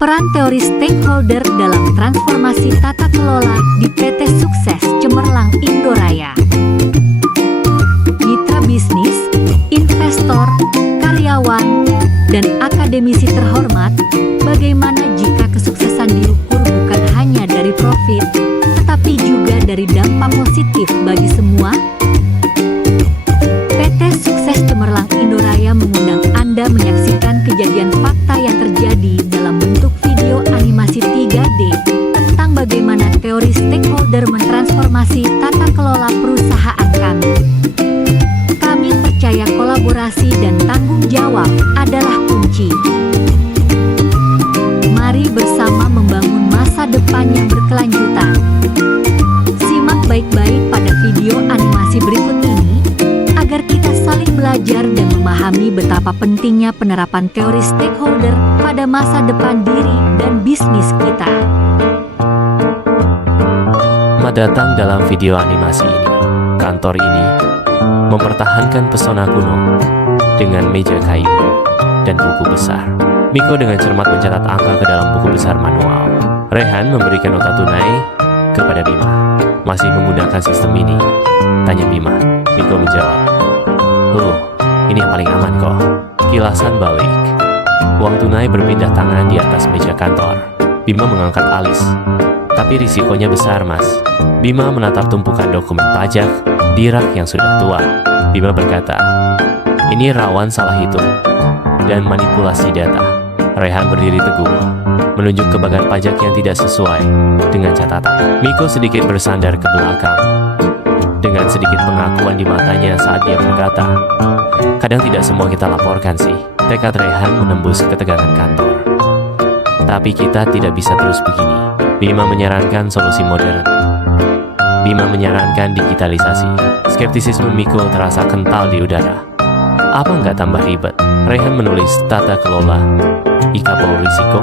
Peran teori stakeholder dalam transformasi tata kelola di PT Sukses Cemerlang Indoraya. Mitra bisnis, investor, karyawan, dan akademisi terhormat, bagaimana jika kesuksesan diukur bukan hanya dari profit, tetapi juga dari dampak positif bagi semua? PT Sukses Cemerlang Indoraya mengundang Anda menyaksikan kejadian fakta yang terjadi dalam bentuk video animasi 3D tentang bagaimana teori stakeholder mentransformasi tata kelola perusahaan kami. Kami percaya kolaborasi dan tanggung jawab adalah kunci. Mari bersama membangun masa depan yang berkelanjutan. Simak baik-baik pada video animasi berikut ini agar kita saling belajar dan memahami betapa pentingnya penerapan teori stakeholder pada masa depan diri dan bisnis kita. Selamat datang dalam video animasi ini. Kantor ini mempertahankan pesona kuno dengan meja kayu dan buku besar. Miko dengan cermat mencatat angka ke dalam buku besar manual. Rehan memberikan nota tunai kepada Bima. Masih menggunakan sistem ini? Tanya Bima. Miko menjawab, ini yang paling aman kok. Kilasan balik. Uang tunai berpindah tangan di atas meja kantor. Bima mengangkat alis. Tapi risikonya besar, Mas. Bima menatap tumpukan dokumen pajak di rak yang sudah tua. Bima berkata, ini rawan salah hitung dan manipulasi data. Rehan berdiri teguh, menunjuk ke bagan pajak yang tidak sesuai dengan catatan. Miko sedikit bersandar ke belakang, dengan sedikit pengakuan di matanya saat dia berkata, kadang tidak semua kita laporkan sih. Tekad Rehan menembus ketegangan kantor. Tapi kita tidak bisa terus begini. Bima menyarankan solusi modern. Bima menyarankan digitalisasi. Skeptisisme Miko terasa kental di udara. Apa nggak tambah ribet? Rehan menulis tata kelola ikabau risiko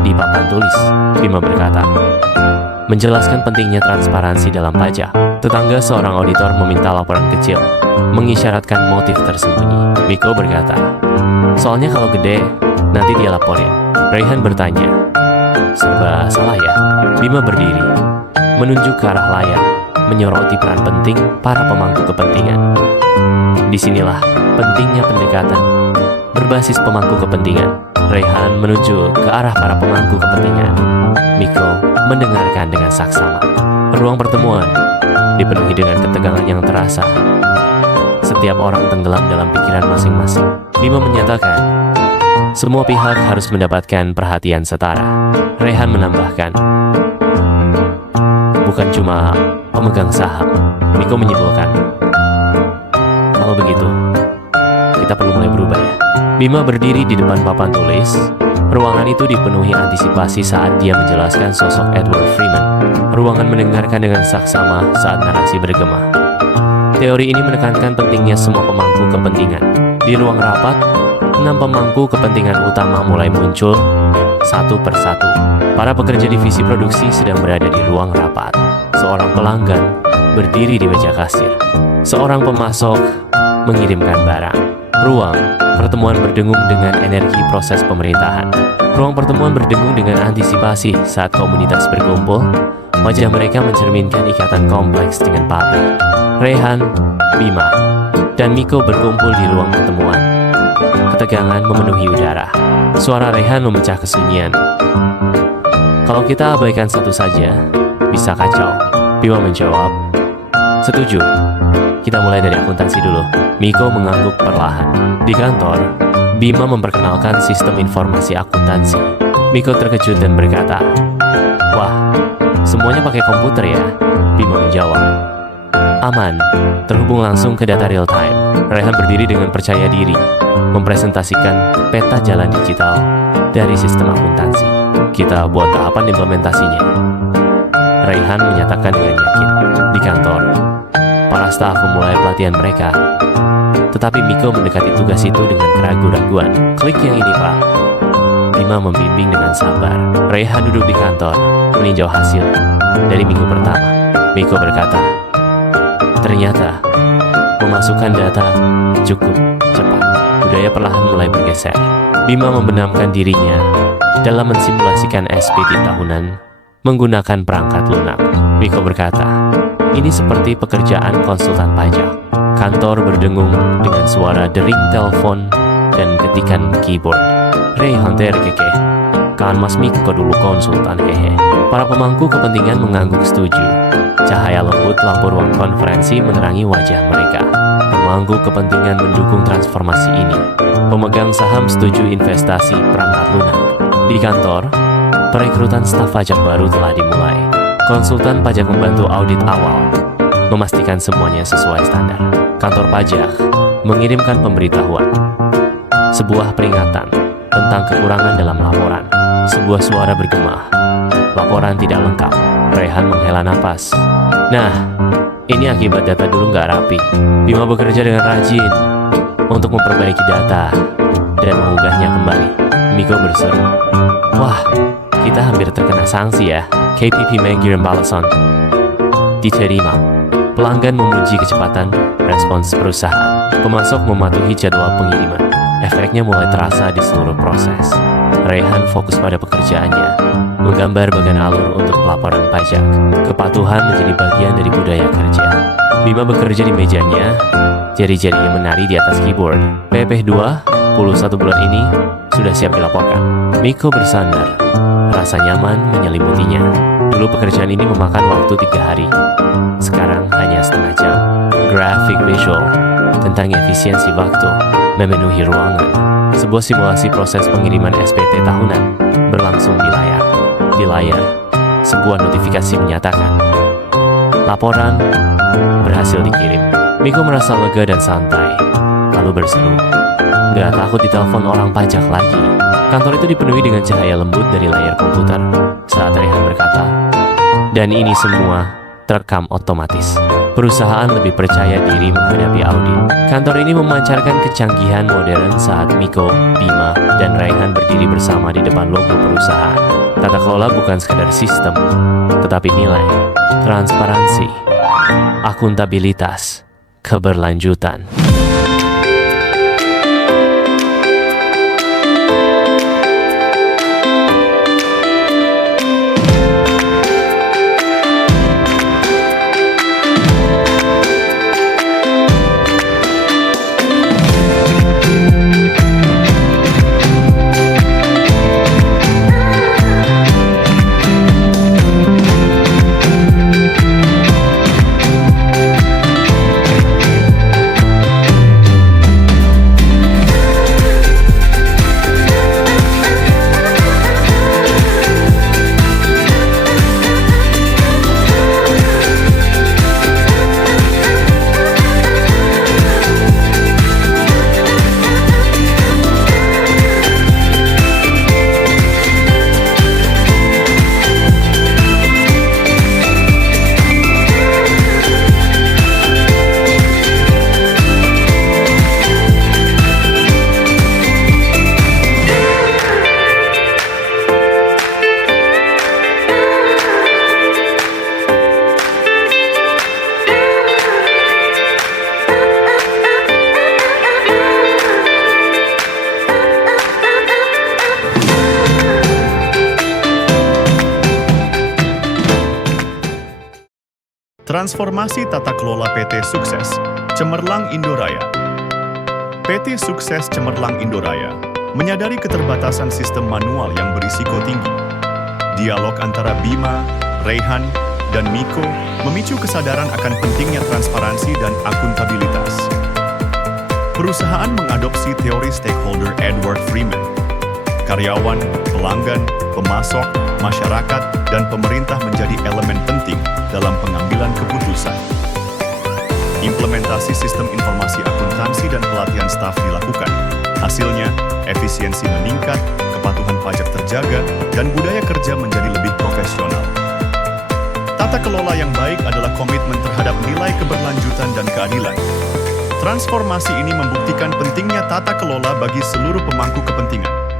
di papan tulis. Bima berkata, menjelaskan pentingnya transparansi dalam pajak. Tetangga seorang auditor meminta laporan kecil, mengisyaratkan motif tersembunyi. Miko berkata, soalnya kalau gede, nanti dia laporin. Rehan bertanya, serba salah ya? Bima berdiri, menunjuk ke arah layar, menyoroti peran penting para pemangku kepentingan. Disinilah pentingnya pendekatan berbasis pemangku kepentingan. Rehan menuju ke arah para pemangku kepentingan. Miko mendengarkan dengan saksama. Ruang pertemuan dipenuhi dengan ketegangan yang terasa. Setiap orang tenggelam dalam pikiran masing-masing. Bima menyatakan, semua pihak harus mendapatkan perhatian setara. Rehan menambahkan, bukan cuma pemegang saham. Miko menyimpulkan, kalau begitu, kita perlu mulai berubah ya. Bima berdiri di depan papan tulis. Ruangan itu dipenuhi antisipasi saat dia menjelaskan sosok Edward Freeman. Ruangan mendengarkan dengan saksama saat narasi bergema. Teori ini menekankan pentingnya semua pemangku kepentingan. Di ruang rapat, 6 pemangku kepentingan utama mulai muncul satu persatu. Para pekerja divisi produksi sedang berada di ruang rapat. Seorang pelanggan berdiri di meja kasir. Seorang pemasok mengirimkan barang. Ruang pertemuan berdengung dengan energi proses pemerintahan. Ruang pertemuan berdengung dengan antisipasi saat komunitas berkumpul. Wajah mereka mencerminkan ikatan kompleks dengan pabrik. Rehan, Bima, dan Miko berkumpul di ruang pertemuan. Ketegangan memenuhi udara. Suara Rehan memecah kesunyian. Kalau kita abaikan satu saja, bisa kacau. Bima menjawab, setuju. Kita mulai dari akuntansi dulu. Miko mengangguk perlahan. Di kantor, Bima memperkenalkan sistem informasi akuntansi. Miko terkejut dan berkata, wah, semuanya pakai komputer ya? Bima menjawab, aman, terhubung langsung ke data real time. Rehan berdiri dengan percaya diri, mempresentasikan peta jalan digital dari sistem akuntansi. Kita buat tahapan implementasinya. Rehan menyatakan dengan yakin. Di kantor, para staf memulai pelatihan mereka. Tetapi Miko mendekati tugas itu dengan keraguan-raguan. Klik yang ini, Pak. Bima membimbing dengan sabar. Rehan duduk di kantor, meninjau hasil dari minggu pertama. Miko berkata, ternyata memasukkan data cukup cepat. Budaya perlahan mulai bergeser. Bima membenamkan dirinya dalam mensimulasikan SPT tahunan menggunakan perangkat lunak. Miko berkata, ini seperti pekerjaan konsultan pajak. Kantor berdengung dengan suara dering telepon dan ketikan keyboard. Hunter keke, kan Mas Miko dulu konsultan hehe. Para pemangku kepentingan mengangguk setuju. Cahaya lembut lampu ruang konferensi menerangi wajah mereka. Pemangku kepentingan mendukung transformasi ini. Pemegang saham setuju investasi perangkat lunak. Di kantor, perekrutan staf pajak baru telah dimulai. Konsultan pajak membantu audit awal, memastikan semuanya sesuai standar. Kantor pajak mengirimkan pemberitahuan, sebuah peringatan tentang kekurangan dalam laporan. Sebuah suara bergema, laporan tidak lengkap. Rehan menghela napas. Nah, ini akibat data dulu nggak rapi. Bima bekerja dengan rajin untuk memperbaiki data dan mengunggahnya kembali. Miko berseru, wah, kita hampir terkena sanksi ya. KPP mengirim balasan. Diterima. Pelanggan memuji kecepatan respons perusahaan. Pemasok mematuhi jadwal pengiriman. Efeknya mulai terasa di seluruh proses. Rehan fokus pada pekerjaannya, menggambar bagian alur untuk pelaporan pajak. Kepatuhan menjadi bagian dari budaya kerja. Bima bekerja di mejanya, jari-jarinya menari di atas keyboard. PP2, 21 bulan ini sudah siap dilaporkan. Miko bersandar, rasa nyaman menyelimutinya. Dulu pekerjaan ini memakan waktu 3 hari. Sekarang hanya setengah jam. Grafik visual tentang efisiensi waktu memenuhi ruangan. Sebuah simulasi proses pengiriman SPT tahunan berlangsung di layar. Di layar, sebuah notifikasi menyatakan laporan berhasil dikirim. Miko merasa lega dan santai, lalu berseru, "Gak takut ditelepon orang pajak lagi." Kantor itu dipenuhi dengan cahaya lembut dari layar komputer. Saat Rehan berkata, "Dan ini semua terekam otomatis." Perusahaan lebih percaya diri menghadapi audit. Kantor ini memancarkan kecanggihan modern saat Miko, Bima, dan Rehan berdiri bersama di depan logo perusahaan. Tata kelola bukan sekadar sistem, tetapi nilai, transparansi, akuntabilitas, keberlanjutan. Transformasi tata kelola PT Sukses Cemerlang Indoraya. PT Sukses Cemerlang Indoraya menyadari keterbatasan sistem manual yang berisiko tinggi. Dialog antara Bima, Rehan, dan Miko memicu kesadaran akan pentingnya transparansi dan akuntabilitas. Perusahaan mengadopsi teori stakeholder Edward Freeman. Karyawan, pelanggan, pemasok, masyarakat, dan pemerintah menjadi elemen penting dalam pengambilan keputusan. Implementasi sistem informasi akuntansi dan pelatihan staf dilakukan. Hasilnya, efisiensi meningkat, kepatuhan pajak terjaga, dan budaya kerja menjadi lebih profesional. Tata kelola yang baik adalah komitmen terhadap nilai keberlanjutan dan keadilan. Transformasi ini membuktikan pentingnya tata kelola bagi seluruh pemangku kepentingan.